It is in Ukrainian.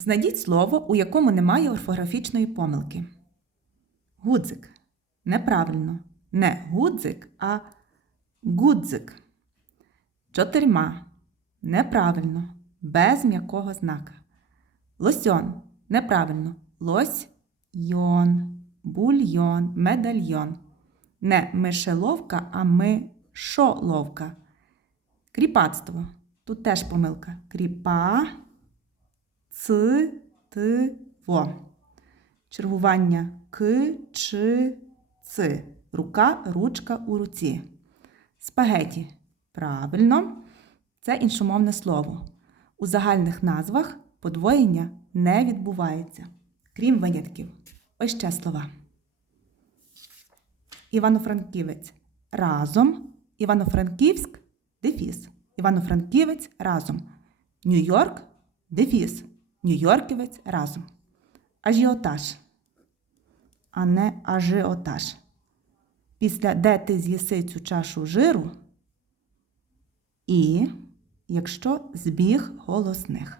Знайдіть слово, у якому немає орфографічної помилки. Гудзик. Неправильно. Не гудзик, а гудзик. Чотирма. Неправильно. Без м'якого знака. Лосьон. Неправильно. Лось. Йон. Бульйон. Медальйон. Не мишеловка, а мишоловка. Кріпацтво. Тут теж помилка. Кріпа. Ц, т, во. Чергування к, ч, ц. Рука, ручка у руці. Спагеті. Правильно. Це іншомовне слово. У загальних назвах подвоєння не відбувається, крім винятків. Ось ще слова. Івано-Франківець разом. Івано-Франківськ дефіс. Івано-Франківець разом. Нью-Йорк дефіс. Нью-Йорківець разом. Ажіотаж, а не ажіотаж. Після де ти з'їси цю чашу жиру і якщо збіг голосних.